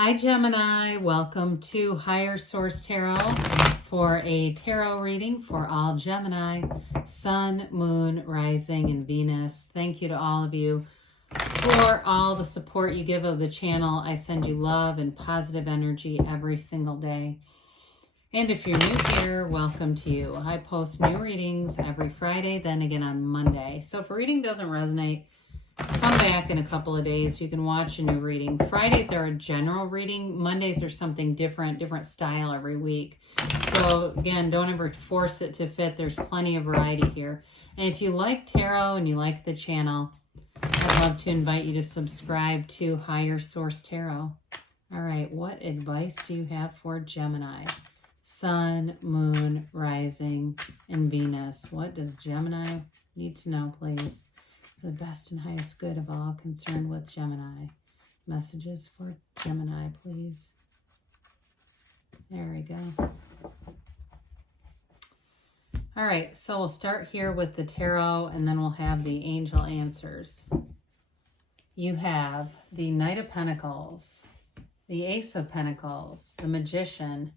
Hi Gemini, welcome to Higher Source Tarot for a tarot reading for all Gemini, Sun, Moon, Rising, and Venus. Thank you to all of you for all the support you give of the channel. I send you love and positive energy every single day. And if you're new here, welcome to you. I post new readings every Friday, then again on Monday. So if a reading doesn't resonate, come back in a couple of days. You can watch a new reading. Fridays are a general reading. Mondays are something different style every week. So again, don't ever force it to fit. There's plenty of variety here. And if you like tarot and you like the channel, I'd love to invite you to subscribe to Higher Source Tarot. All right, what advice do you have for Gemini? Sun, Moon, Rising, and Venus. What does Gemini need to know, please? The best and highest good of all concerned with Gemini. Messages for Gemini, please. There we go. All right, so we'll start here with the tarot, and then we'll have the angel answers. You have the Knight of Pentacles, the Ace of Pentacles, the Magician,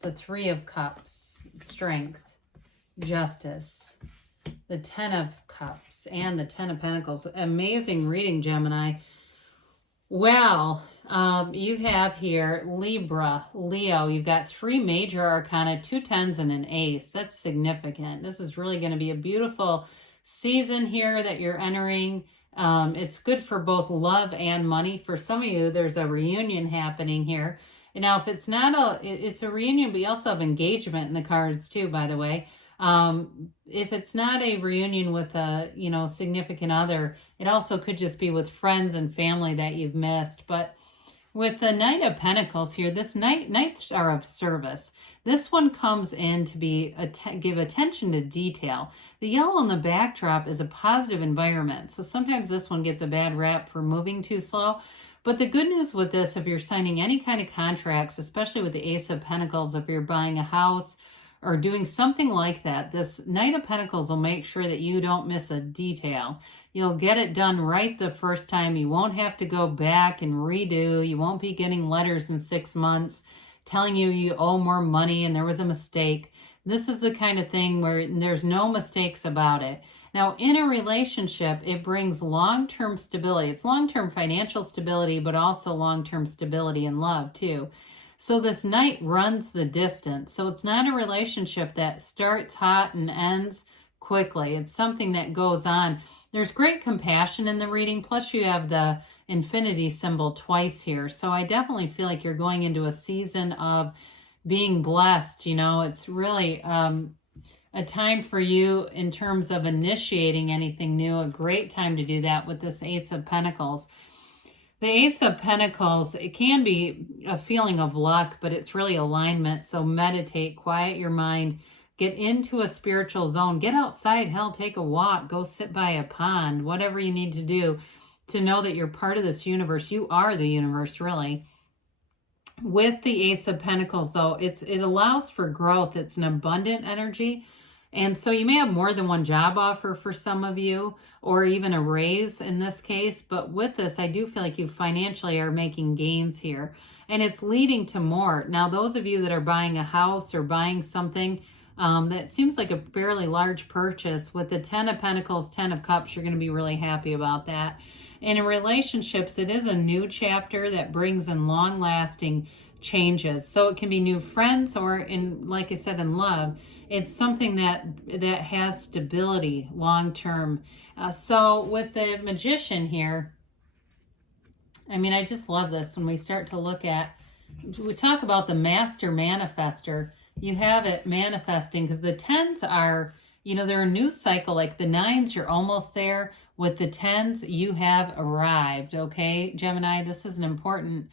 the Three of Cups, Strength, Justice, the Ten of Cups, and the Ten of Pentacles. Amazing reading, Gemini. Well, you have here Libra, Leo. You've got three major arcana, 2 tens, and an ace. That's significant. This is really going to be a beautiful season here that you're entering. It's good for both love and money. For some of you, there's a reunion happening here. And now, if it's not it's a reunion, but you also have engagement in the cards too, by the way. If it's not a reunion with a, significant other, it also could just be with friends and family that you've missed. But with the Knight of Pentacles here, this knights are of service. This one comes in to give attention to detail. The yellow in the backdrop is a positive environment. So sometimes this one gets a bad rap for moving too slow. But the good news with this, if you're signing any kind of contracts, especially with the Ace of Pentacles, if you're buying a house or doing something like that, this Knight of Pentacles will make sure that you don't miss a detail. You'll get it done right the first time. You won't have to go back and redo. You won't be getting letters in 6 months telling you you owe more money and there was a mistake. This is the kind of thing where there's no mistakes about it. Now, in a relationship, it brings long-term stability. It's long-term financial stability, but also long-term stability in love, too. So this Knight runs the distance. So it's not a relationship that starts hot and ends quickly. It's something that goes on. There's great compassion in the reading, plus you have the infinity symbol twice here. So I definitely feel like you're going into a season of being blessed. It's really a time for you in terms of initiating anything new, a great time to do that with this Ace of Pentacles. The Ace of Pentacles, it can be a feeling of luck, but it's really alignment. So meditate, quiet your mind, get into a spiritual zone, get outside, hell, take a walk, go sit by a pond, whatever you need to do to know that you're part of this universe. You are the universe, really. With the Ace of Pentacles, though, it allows for growth. It's an abundant energy. And so you may have more than one job offer for some of you, or even a raise in this case. But with this, I do feel like you financially are making gains here. And it's leading to more. Now, those of you that are buying a house or buying something that seems like a fairly large purchase, with the 10 of Pentacles, 10 of Cups, you're going to be really happy about that. And in relationships, it is a new chapter that brings in long-lasting changes. So it can be new friends, or in, like I said, in love, it's something that has stability long-term. So with the Magician here, I just love this. When we start to look at, we talk about the master manifester, you have it manifesting, because the 10s are, they're a new cycle. Like the 9s, you're almost there. With the 10s, you have arrived, okay, Gemini? This is an important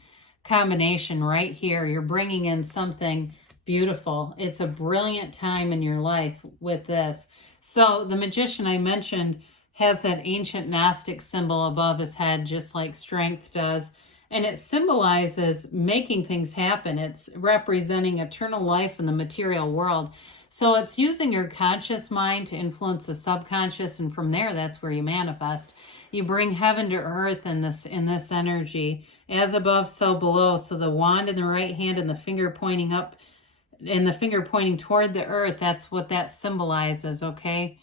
combination right here. You're bringing in something beautiful. It's a brilliant time in your life with this. So the Magician I mentioned has that ancient Gnostic symbol above his head, just like strength does. And it symbolizes making things happen. It's representing eternal life in the material world. So it's using your conscious mind to influence the subconscious, and from there, that's where you manifest. You bring heaven to earth in this energy. As above, so below. So the wand in the right hand and the finger pointing up and the finger pointing toward the earth, that's what that symbolizes, okay?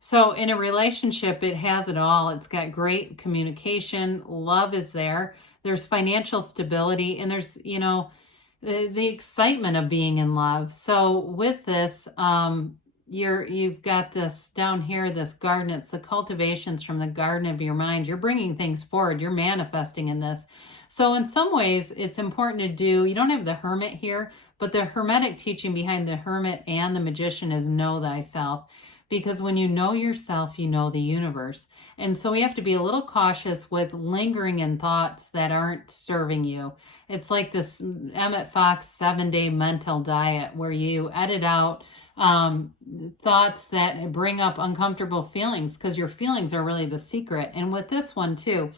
So in a relationship, it has it all. It's got great communication. Love is there. There's financial stability, and there's, the excitement of being in love. So with this, you've got this down here, this garden. It's the cultivations from the garden of your mind. You're bringing things forward. You're manifesting in this. So in some ways, it's important to do, you don't have the hermit here, but the hermetic teaching behind the hermit and the magician is know thyself. Because when you know yourself, you know the universe. And so we have to be a little cautious with lingering in thoughts that aren't serving you. It's like this Emmett Fox 7-day mental diet where you edit out thoughts that bring up uncomfortable feelings, because your feelings are really the secret. And with this one too,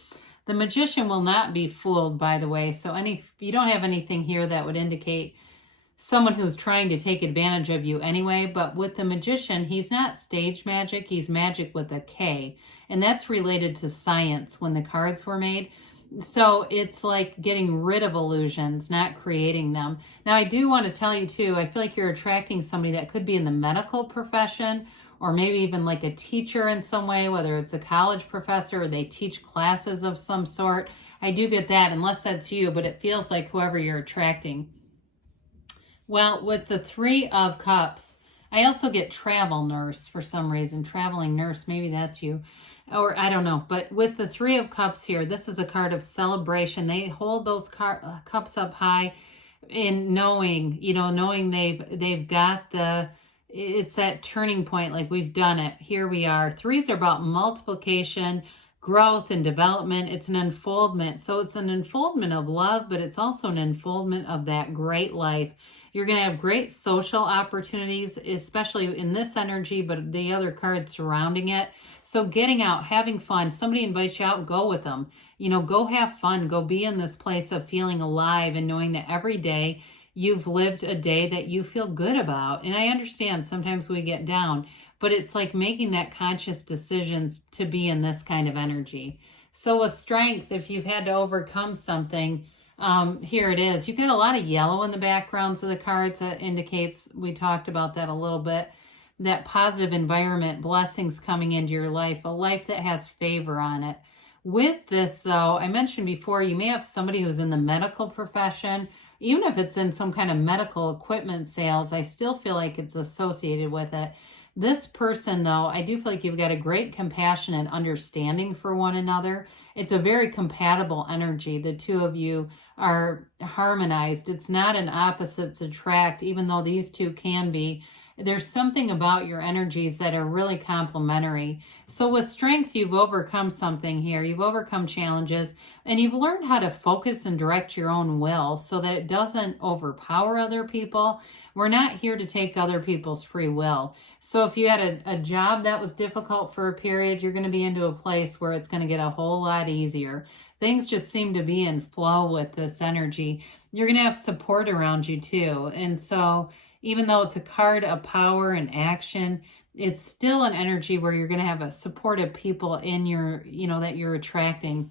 the magician will not be fooled, by the way. So you don't have anything here that would indicate someone who's trying to take advantage of you anyway. But with the magician, he's not stage magic, he's magic with a K. And that's related to science when the cards were made. So it's like getting rid of illusions, not creating them. Now, I do want to tell you too, I feel like you're attracting somebody that could be in the medical profession, or maybe even like a teacher in some way, whether it's a college professor or they teach classes of some sort. I do get that, unless that's you, but it feels like whoever you're attracting. Well, with the 3 of Cups, I also get travel nurse for some reason. Traveling nurse, maybe that's you. Or I don't know. But with the 3 of Cups here, this is a card of celebration. They hold those cups up high in knowing, knowing they've got it's that turning point, like we've done it. Here we are. 3s are about multiplication, growth, and development. It's an unfoldment. So it's an unfoldment of love, but it's also an unfoldment of that great life. You're going to have great social opportunities, especially in this energy, but the other cards surrounding it. So getting out, having fun. Somebody invites you out, go with them. Go have fun. Go be in this place of feeling alive and knowing that every day you've lived a day that you feel good about. And I understand sometimes we get down, but it's like making that conscious decisions to be in this kind of energy. So with strength, if you've had to overcome something, here it is. You've got a lot of yellow in the backgrounds of the cards. That indicates, we talked about that a little bit, that positive environment, blessings coming into your life, a life that has favor on it. With this, though, I mentioned before, you may have somebody who's in the medical profession. Even if it's in some kind of medical equipment sales, I still feel like it's associated with it. This person, though, I do feel like you've got a great compassion and understanding for one another. It's a very compatible energy. The two of you are harmonized. It's not an opposites attract, even though these two can be. There's something about your energies that are really complementary. So with strength, you've overcome something here. You've overcome challenges, and you've learned how to focus and direct your own will so that it doesn't overpower other people. We're not here to take other people's free will. So if you had a job that was difficult for a period, you're going to be into a place where it's going to get a whole lot easier. Things just seem to be in flow with this energy. You're going to have support around you too. And so even though it's a card of power and action, it's still an energy where you're going to have a supportive people in your, that you're attracting.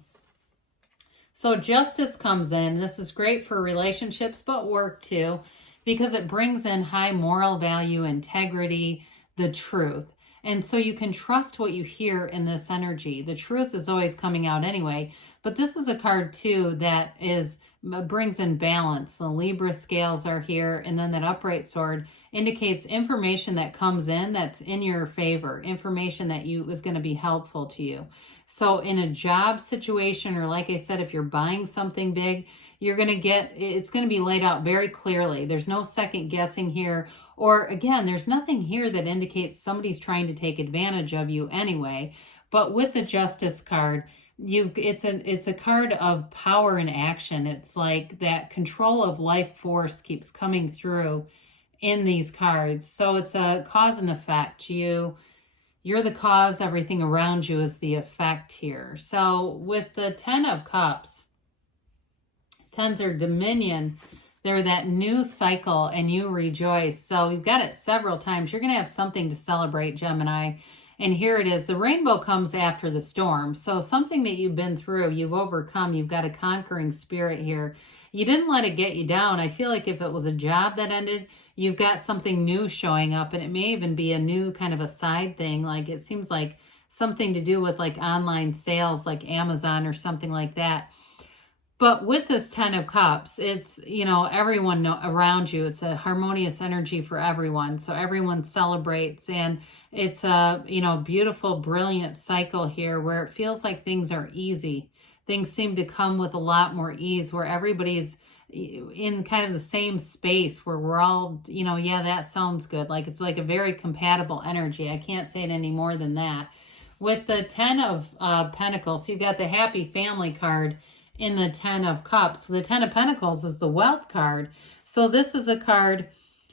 So justice comes in. This is great for relationships, but work too, because it brings in high moral value, integrity, the truth. And so you can trust what you hear in this energy. The truth is always coming out anyway, but this is a card too that brings in balance. The Libra scales are here, and then that upright sword indicates information that comes in that's in your favor, information that is going to be helpful to you. So in a job situation, or like I said, if you're buying something big, it's going to be laid out very clearly. There's no second guessing here. Or again, there's nothing here that indicates somebody's trying to take advantage of you anyway. But with the Justice card, it's a card of power and action. It's like that control of life force keeps coming through in these cards. So it's a cause and effect. You're the cause, everything around you is the effect here. So with the 10 of Cups, 10s are dominion. They're that new cycle, and you rejoice. So you've got it several times. You're going to have something to celebrate, Gemini. And here it is. The rainbow comes after the storm. So something that you've been through, you've overcome, you've got a conquering spirit here. You didn't let it get you down. I feel like if it was a job that ended, you've got something new showing up, and it may even be a new kind of a side thing. Like it seems like something to do with like online sales, like Amazon or something like that. But with this 10 of Cups, it's, you know, everyone around you. It's a harmonious energy for everyone. So everyone celebrates. And it's a, you know, beautiful, brilliant cycle here where it feels like things are easy. Things seem to come with a lot more ease, where everybody's in kind of the same space, where we're all, you know, yeah, that sounds good. Like it's like a very compatible energy. I can't say it any more than that. With the 10 of Pentacles, you've got the happy family card in the 10 of Cups. The 10 of Pentacles is the wealth card. So this is a card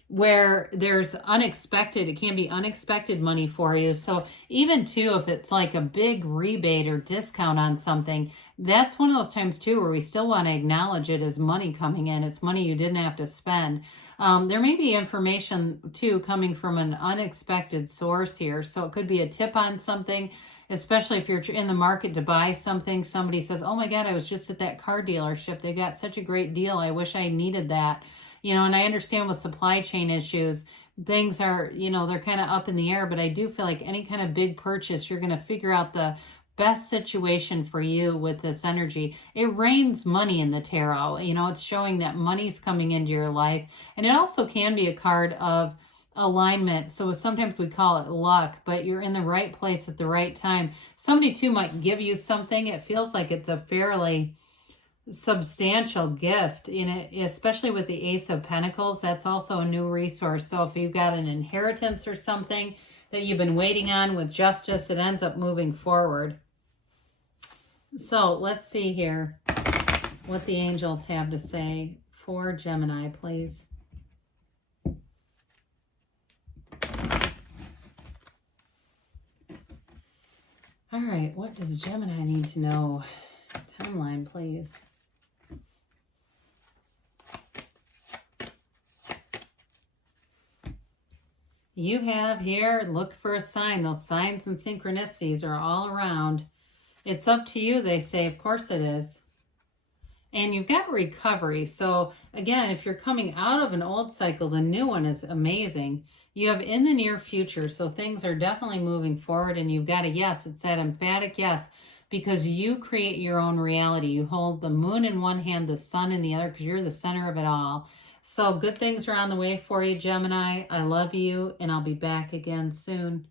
where there's unexpected, it can be unexpected money for you. So even too, if it's like a big rebate or discount on something, that's one of those times too where we still want to acknowledge it as money coming in. It's money you didn't have to spend. There may be information too coming from an unexpected source here. So it could be a tip on something, especially if you're in the market to buy something. Somebody says, oh my God, I was just at that car dealership. They got such a great deal. I wish I needed that. You know, and I understand with supply chain issues, things are, you know, they're kind of up in the air, but I do feel like any kind of big purchase, you're going to figure out the best situation for you with this energy. It rains money in the tarot. You know, it's showing that money's coming into your life. And it also can be a card of alignment. So sometimes we call it luck, but you're in the right place at the right time. Somebody too might give you something. It feels like it's a fairly substantial gift in it, especially with the Ace of Pentacles. That's also a new resource. So if you've got an inheritance or something that you've been waiting on with justice, it ends up moving forward. So let's see here what the angels have to say for Gemini, please. All right, what does Gemini need to know? Timeline, please. You have here, look for a sign. Those signs and synchronicities are all around. It's up to you, they say. Of course it is. And you've got recovery. So again, if you're coming out of an old cycle, the new one is amazing. You have in the near future. So things are definitely moving forward, and you've got a yes. It's that emphatic yes, because you create your own reality. You hold the moon in one hand, the sun in the other, because you're the center of it all. So good things are on the way for you, Gemini. I love you, and I'll be back again soon.